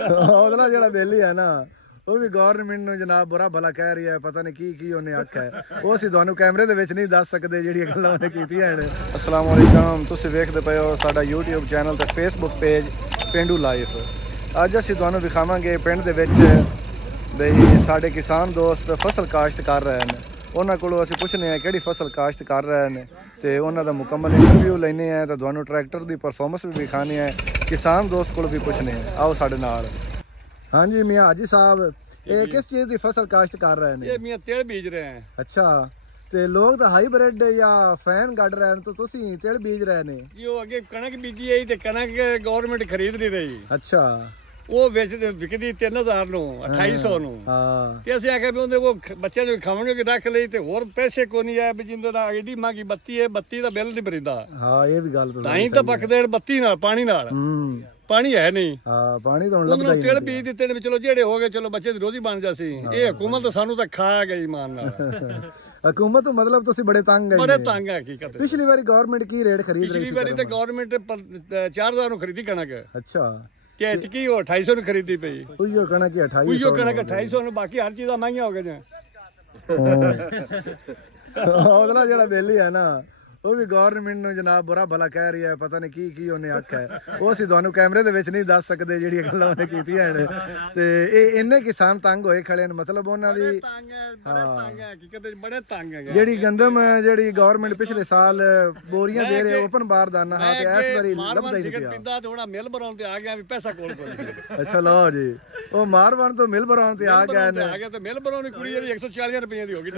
ਉਹਦਾ ਜਿਹੜਾ ਬੇਲੀ ਹੈ ਨਾ ਉਹ ਵੀ ਗਵਰਨਮੈਂਟ ਨੂੰ ਜਨਾਬ ਬੁਰਾ ਭਲਾ ਕਹਿ ਰਹੀ ਹੈ, ਪਤਾ ਨਹੀਂ ਕੀ ਉਹਨੇ ਆਖਿਆ ਹੈ, ਉਹ ਅਸੀਂ ਤੁਹਾਨੂੰ ਕੈਮਰੇ ਦੇ ਵਿੱਚ ਨਹੀਂ ਦੱਸ ਸਕਦੇ ਜਿਹੜੀਆਂ ਗੱਲਾਂ ਉਹਨੇ ਕੀਤੀਆਂ ਨੇ। अस्सलाम वालेकुम, ਤੁਸੀਂ ਵੇਖਦੇ ਪਏ ਹੋ ਸਾਡਾ YouTube ਚੈਨਲ ਤੇ Facebook ਪੇਜ ਪਿੰਡੂ ਲਾਈਫ। ਅੱਜ ਅਸੀਂ ਤੁਹਾਨੂੰ ਵਿਖਾਵਾਂਗੇ ਪਿੰਡ ਦੇ ਵਿੱਚ ਬਈ ਸਾਡੇ ਕਿਸਾਨ ਦੋਸਤ ਫਸਲ ਕਾਸ਼ਤ ਕਰ ਰਹੇ ਨੇ, ਉਹਨਾਂ ਕੋਲੋਂ ਅਸੀਂ ਪੁੱਛਨੇ ਆ ਕਿਹੜੀ ਫਸਲ ਕਾਸ਼ਤ ਕਰ ਰਹੇ ਨੇ ਤੇ ਉਹਨਾਂ ਦਾ ਮੁਕੰਮਲ ਇੰਟਰਵਿਊ ਲੈਣੇ ਆ ਤੇ ਤੁਹਾਨੂੰ ਟਰੈਕਟਰ ਦੀ ਪਰਫਾਰਮੈਂਸ ਵੀ ਵਿਖਾਣੀ ਹੈ, ਕਿਸਾਨ ਦੋਸਤ ਕੋਲ ਵੀ ਪੁੱਛਨੇ ਆ। आओ ਸਾਡੇ ਨਾਲ। हाँ जी मियाँ हाजी साहब, ये किस चीज़ की फसल काश्त कर रहे हैं? ये मियाँ तिल बीज रहे हैं। अच्छा, ते लोग तो हाईब्रिड या फैन कट रहे हैं, तो तुसी तिल बीज रहे ने? यो आगे कणक बीजी है ते कणक गवर्नमेंट खरीद नहीं रही। अच्छा, वो विकदी 3000 ਨੂੰ 2800 ਨੂੰ। हाँ ਤੇ ਅਸੀਂ ਆਖਿਆ ਵੀ ਉਹਦੇ ਉਹ ਬੱਚਿਆਂ ਨੂੰ ਖਾਵਣਗੇ ਕਿ ਰੱਖ ਲਈ ਤੇ ਹੋਰ ਪੈਸੇ ਕੋਈ ਨਹੀਂ ਆਇਆ ਵੀ ਜਿੰਦੇ ਦਾ ਐਡੀ ਮੰਗੀ ਬੱਤੀ ਹੈ, ਬੱਤੀ ਦਾ ਬਿੱਲ ਨਹੀਂ ਭਰੀਦਾ। हाँ ये भी गल तो ਤਾਂ ਹੀ ਤਾਂ ਪੱਕਦੇ ਬੱਤੀ ਨਾਲ ਪਾਣੀ ਨਾਲ। ਪਾਣੀ ਹੈ ਨਹੀਂ। हाँ पानी तो लगदा ही ਤਿਲ ਬੀਜ ਦਿੱਤੇ ਨੇ, ਚਲੋ ਜਿਹੜੇ ਹੋ ਗਏ ਚਲੋ ਬੱਚੇ ਦੀ ਰੋਜ਼ੀ ਬਣ ਜਾਸੀ। ਇਹ ਹਕੂਮਤ ਤਾਂ ਸਾਨੂੰ ਤਾਂ ਖਾ ਗਈ ਮਾਨ ਨਾਲ। हुकूमत तो मतलब तुसी बड़े तंग है। ਬੜੇ ਤੰਗ ਹੈ ਹਕੀਕਤ। पिछली बारी गवर्नमेंट की रेट खरीद रही ਪਿਛਲੀ ਵਾਰੀ ਤਾਂ ਗਵਰਨਮੈਂਟ 4000 ਨੂੰ ਖਰੀਦੀ ਕਣਕ। अच्छा, ਕਿ ਐਤਕੀ ਉਹ 2800 ਨੂੰ ਖਰੀਦੀ ਪਈ। उइयो कणक की 2800। ਉਈਓ ਕਣਕ 2800 ਨੂੰ, ਬਾਕੀ ਹਰ ਚੀਜ਼ਾਂ ਮਹਿੰਗੀਆਂ ਹੋ ਗਈਆਂ। ਉਹਦਾ ਜਿਹੜਾ ਬੇਲੀ ਹੈ ਨਾ ਉਹ ਵੀ ਗਵਰਨਮੈਂਟ ਨੂੰ ਜਨਾਬ ਬੁਰਾ ਭਲਾ ਕਹਿ ਰਹੀ ਹੈ, ਪਤਾ ਨਹੀਂ ਕੀ ਉਹਨੇ ਆਖਿਆ ਹੈ, ਉਹ ਅਸੀਂ ਤੁਹਾਨੂੰ ਕੈਮਰੇ ਦੇ ਵਿੱਚ ਨਹੀਂ ਦੱਸ ਸਕਦੇ ਜਿਹੜੀਆਂ ਗੱਲਾਂ ਉਹਨੇ ਕੀਤੀਆਂ ਨੇ। ਤੇ ਇਹ ਇੰਨੇ ਕਿਸਾਨ ਤੰਗ ਹੋਏ ਖੜੇ ਨੇ, ਮਤਲਬ ਉਹਨਾਂ ਦੀ ਬੜੇ ਤੰਗ ਹੈ। ਜਿਹੜੀ ਗੰਦਮ ਜਿਹੜੀ ਗਵਰਨਮੈਂਟ ਪਿਛਲੇ ਸਾਲ ਬੋਰੀਆਂ ਦੇ ਰਹੇ ਓਪਨ ਬਾਰਦਾਨਾ ਹਾਂ, ਤੇ ਇਸ ਵਾਰੀ ਲੱਭਦਾ ਹੀ ਨਹੀਂ ਪਿਆ। ਥੋੜਾ ਮਿਲ ਬਰਾਉਣ ਤੇ ਆ ਗਿਆ ਵੀ ਪੈਸਾ ਕੋਲ ਕੋਲ। ਅੱਛਾ ਲਓ ਜੀ, ਉਹ ਮਾਰਵਨ ਤੋਂ ਮਿਲ ਬਰਾਉਣ ਤੇ ਆ ਗਿਆ ਨੇ। ਆ ਗਿਆ ਤੇ ਮਿਲ ਬਰਾਉਣ ਦੀ ਕੁੜੀ ਜਿਹੜੀ 140 ਰੁਪਏ ਦੀ ਹੋ ਗਈ,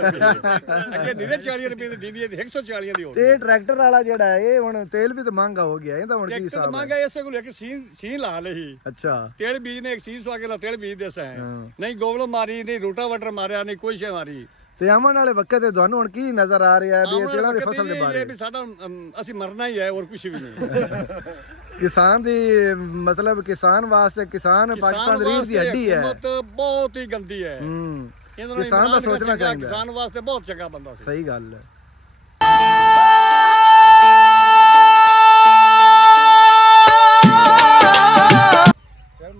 ਅੱਗੇ ਨੀਰੇ 40 ਰੁਪਏ ਦੀ ਦਿੰਦੀ ਹੈ, 140 ਦੀ ਹੋ ਗਈ। ਇਹ ਟਰੈਕਟਰ ਵਾਲਾ ਜਿਹੜਾ ਹੈ ਇਹ ਹੁਣ ਤੇਲ ਵੀ ਤਾਂ ਮਹਿੰਗਾ ਹੋ ਗਿਆ, ਇਹਦਾ ਹੁਣ ਕੀ ਹਿਸਾਬ ਹੈ? ਮਹਿੰਗਾ ਇਸੇ ਕੋਲ ਇੱਕ ਸੀਨ ਲਾ ਲਈ। ਅੱਛਾ, ਤੇਲ ਬੀਜ ਨੇ ਇੱਕ ਸੀਨ ਸਵਾ ਕੇ ਲਾ ਤੇਲ ਬੀਜ ਦੇਸਾ ਹੈ, ਨਹੀਂ ਗੋਬਲ ਮਾਰੀ, ਨਹੀਂ ਰੂਟਾਵਟਰ ਮਾਰਿਆ, ਨਹੀਂ ਕੋਈ ਸ਼ੇ ਮਾਰੀ। ਤੇ ਆਮਣ ਵਾਲੇ ਵਕਤ ਤੇ ਤੁਹਾਨੂੰ ਹੁਣ ਕੀ ਨਜ਼ਰ ਆ ਰਿਹਾ ਹੈ ਵੀ ਇਹ ਤੇਲਾਂ ਦੀ ਫਸਲ ਦੇ ਬਾਰੇ? ਵੀ ਸਾਡਾ ਅਸੀਂ ਮਰਨਾ ਹੀ ਹੈ, ਹੋਰ ਕੁਝ ਵੀ ਨਹੀਂ। ਕਿਸਾਨ ਦੀ ਮਤਲਬ ਕਿਸਾਨ ਵਾਸਤੇ, ਕਿਸਾਨ ਪਾਕਿਸਤਾਨ ਦੀ ਰੀੜ੍ਹ ਦੀ ਹੱਡੀ ਹੈ, ਬਹੁਤ ਹੀ ਗੰਦੀ ਹੈ। ਕਿਸਾਨ ਦਾ ਸੋਚਣਾ ਚਾਹੀਦਾ, ਕਿਸਾਨ ਵਾਸਤੇ ਬਹੁਤ ਚੰਗਾ ਬੰਦਾ ਸੀ। ਸਹੀ ਗੱਲ ਹੈ।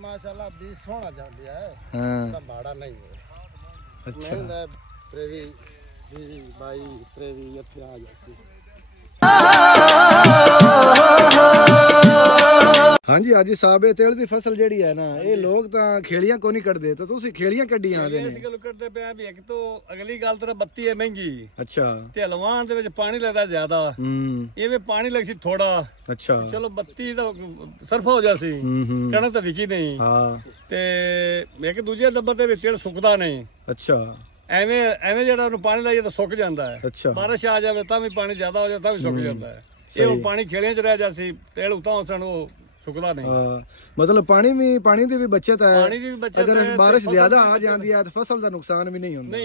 माशाल्लाह बीज सोना जा दिया है। हाँ भाड़ा नहीं है। अच्छा, प्रेवी बाई प्रेवी इत्थे आ जासी। हाँ जी हाजी साहब, ये तेल दी फसल जेड़ी है ना, ये लोग तां खेलियां को नहीं कटदे, तो तुसी खेलियां कड्डियां आंदे ने। ਇਸ ਗੱਲ ਕਰਦੇ ਪਿਆ ਵੀ ਇੱਕ ਤੋਂ ਅਗਲੀ ਗੱਲ ਤਾਂ ਬੱਤੀ ਹੈ ਮਹਿੰਗੀ। अच्छा, ਤੇ ਹਲਵਾਨ ਦੇ ਵਿੱਚ ਪਾਣੀ ਲੱਗਦਾ ਜ਼ਿਆਦਾ, ਇਹਵੇਂ ਪਾਣੀ ਲੱਗ ਸੀ ਥੋੜਾ। अच्छा, ਚਲੋ ਬੱਤੀ ਦਾ ਸਰਫਾ ਹੋ ਜਾਸੀ, ਕਣਕ ਤਾਂ ਵਿਕੀ ਨਹੀਂ। हाँ, ਤੇ ਇੱਕ ਦੂਜੇ ਨੰਬਰ ਤੇ ਵਿੱਚ ਸੁੱਕਦਾ ਨਹੀਂ। अच्छा, ਐਵੇਂ ਜਿਹੜਾ ਉਹਨੂੰ ਪਾਣੀ ਲਾਈਏ ਤਾਂ ਸੁੱਕ ਜਾਂਦਾ ਹੈ। अच्छा, ਬਾਰਿਸ਼ ਆ ਜਾਵੇ ਤਾਂ ਵੀ ਪਾਣੀ ਜ਼ਿਆਦਾ ਹੋ ਜਾਵੇ ਤਾਂ ਵੀ ਸੁੱਕ ਜਾਂਦਾ ਹੈ। ਇਹ ਉਹ ਪਾਣੀ ਖੇੜਿਆਂ 'ਚ ਰਹਿ ਜਾਸੀ, ਤੇਲ ਉਤਾਂ ਉਸਣ ਉਹ ਸੁੱਕਦਾ ਨਹੀਂ। मतलब पानी ਦੀ ਵੀ ਬਚਤ ਹੈ। ਪਾਣੀ ਦੀ ਵੀ ਬਚਤ ਅਗਰ ਹੈ, ਬਾਰਿਸ਼ ਜ਼ਿਆਦਾ ਆ ਜਾਂਦੀ ਹੈ ਤਾਂ ਫਸਲ ਦਾ ਨੁਕਸਾਨ ਵੀ ਨਹੀਂ ਹੁੰਦਾ।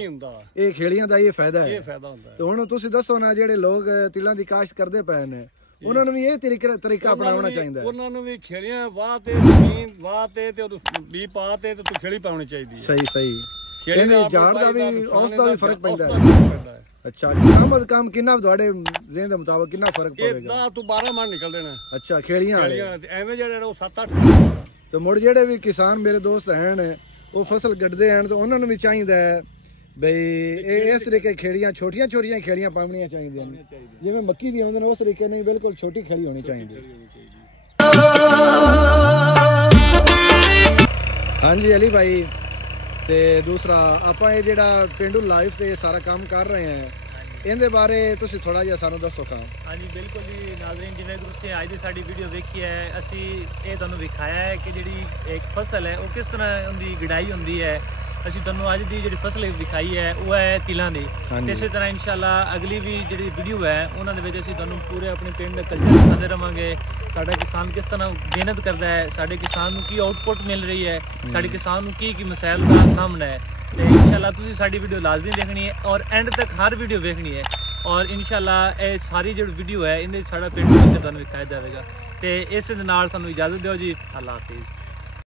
ਇਹ ਖੇਲੀਆਂ ਦਾ ਇਹ ਫਾਇਦਾ ਹੈ। ਇਹ ਫਾਇਦਾ ਹੁੰਦਾ ਹੈ। ਤੇ ਹੁਣ ਤੁਸੀਂ ਦੱਸੋ ਨਾ, ਜਿਹੜੇ ਲੋਕ ਤਿਲਾਂ ਦੀ ਕਾਸ਼ਤ ਕਰਦੇ ਪਏ ਨੇ, ਉਹਨਾਂ ਨੂੰ ਵੀ ਇਹ ਤਰੀਕਾ ਅਪਣਾਉਣਾ ਚਾਹੀਦਾ ਹੈ। ਉਹਨਾਂ ਨੂੰ ਵੀ ਖੇੜੀਆਂ ਵਾਹ ਤੇ ਜ਼ਮੀਨ ਵਾਹ ਤੇ ਉਹ ਬੀ ਪਾ ਤੇ ਤੂੰ ਖੇੜੀ ਪਾਉਣੀ ਚਾਹੀਦੀ ਹੈ। ਸਹੀ। ਇਹਦੇ ਝਾੜ ਦਾ ਵੀ ਉਸ ਦਾ ਵੀ ਫਰਕ ਪੈਂਦਾ ਹੈ। अच्छा, काम किन्ना ਤੁਹਾਡੇ ਜ਼ਿਹਨ ਦੇ ਮੁਤਾਬਕ ਕਿੰਨਾ ਫਰਕ ਪਵੇਗਾ? 10 ਤੋਂ 12 ਮਣ ਨਿਕਲਦੇ ਨੇ। ਅੱਛਾ, ਖੇਲੀਆਂ ਵਾਲੇ ਐਵੇਂ ਜਿਹੜੇ ਉਹ 7-8। ਤੇ ਮੁੜ ਜਿਹੜੇ ਵੀ ਕਿਸਾਨ ਮੇਰੇ ਦੋਸਤ ਹਨ ਉਹ ਫਸਲ ਗੱਡਦੇ ਹਨ, ਤੇ ਉਹਨਾਂ ਨੂੰ ਵੀ ਚਾਹੀਦਾ ਹੈ ਬਈ ਇਹ ਇਸ ਤਰੀਕੇ ਖੇੜੀਆਂ ਛੋਟੀਆਂ ਖੇੜੀਆਂ ਪਾਉਣੀਆਂ ਚਾਹੀਦੀਆਂ ਨੇ, ਜਿਵੇਂ ਮੱਕੀ ਦੀਆਂ ਹੁੰਦੀਆਂ ਨੇ ਉਸ ਤਰੀਕੇ ਨਹੀਂ, ਬਿਲਕੁਲ ਛੋਟੀ ਖੇੜੀ ਹੋਣੀ ਚਾਹੀਦੀ। ਹਾਂਜੀ ਅਲੀ ਭਾਈ, ਤੇ ਦੂਸਰਾ ਆਪਾਂ ਇਹ ਜਿਹੜਾ ਪਿੰਡੂ ਲਾਈਫ ਤੇ ਸਾਰਾ ਕੰਮ ਕਰ ਰਹੇ ਹਾਂ, ਇਹਦੇ ਬਾਰੇ ਤੁਸੀਂ ਥੋੜਾ ਜਿਹਾ ਸਾਨੂੰ ਦੱਸੋ। ਹਾਂਜੀ ਬਿਲਕੁਲ ਜੀ ਨਾਜ਼ਰੀਨ, ਜਿਵੇਂ ਤੁਸੀਂ ਅੱਜ ਦੀ ਸਾਡੀ ਵੀਡੀਓ ਵੇਖੀ ਹੈ, ਅਸੀਂ ਇਹ ਤੁਹਾਨੂੰ ਵਿਖਾਇਆ ਹੈ ਕਿ ਜਿਹੜੀ ਇੱਕ ਫਸਲ ਹੈ ਉਹ ਕਿਸ ਤਰ੍ਹਾਂ ਉਹਦੀ ਗੜਾਈ ਹੁੰਦੀ ਹੈ। ਅਸੀਂ ਤੁਹਾਨੂੰ ਅੱਜ ਦੀ ਜਿਹੜੀ ਫਸਲ ਦਿਖਾਈ ਹੈ ਉਹ ਹੈ ਤਿਲਾਂ ਦੀ। ਤੇ ਇਸੇ ਤਰ੍ਹਾਂ ਇਨਸ਼ਾਅੱਲਾ ਅਗਲੀ ਵੀ ਜਿਹੜੀ ਵੀਡੀਓ ਹੈ ਉਹਨਾਂ ਦੇ ਵਿੱਚ ਅਸੀਂ ਤੁਹਾਨੂੰ ਪੂਰੇ ਆਪਣੇ ਪਿੰਡ ਦਾ ਕਲਚਰ ਦਿਖਾਉਂਦੇ ਰਹਾਂਗੇ। ਸਾਡਾ ਕਿਸਾਨ ਕਿਸ ਤਰ੍ਹਾਂ ਮਿਹਨਤ ਕਰਦਾ ਹੈ, ਸਾਡੇ ਕਿਸਾਨ ਨੂੰ ਕੀ ਆਊਟਪੁੱਟ ਮਿਲ ਰਹੀ ਹੈ, ਸਾਡੇ ਕਿਸਾਨ ਨੂੰ ਕੀ ਮਸائل ਦਾ ਸਾਹਮਣਾ ਹੈ। ਤੇ ਇਨਸ਼ਾਅੱਲਾ ਤੁਸੀਂ ਸਾਡੀ ਵੀਡੀਓ ਲਾਜ਼ਮੀ ਦੇਖਣੀ ਹੈ ਔਰ ਐਂਡ ਤੱਕ ਹਰ ਵੀਡੀਓ ਵੇਖਣੀ ਹੈ। ਔਰ ਇਨਸ਼ਾਅੱਲਾ ਇਹ ਸਾਰੀ ਜਿਹੜੀ ਵੀਡੀਓ ਹੈ ਇਹਦੇ ਸਾਡਾ ਪਿੰਡ ਤੁਹਾਨੂੰ ਦਿਖਾਇਆ ਜਾਵੇਗਾ। ਤੇ ਇਸ ਦੇ ਨਾਲ ਸਾਨੂੰ ਇਜਾਜ਼ਤ ਦਿਓ ਜੀ। ਅੱਲਾ ਹਾਫਿਜ਼।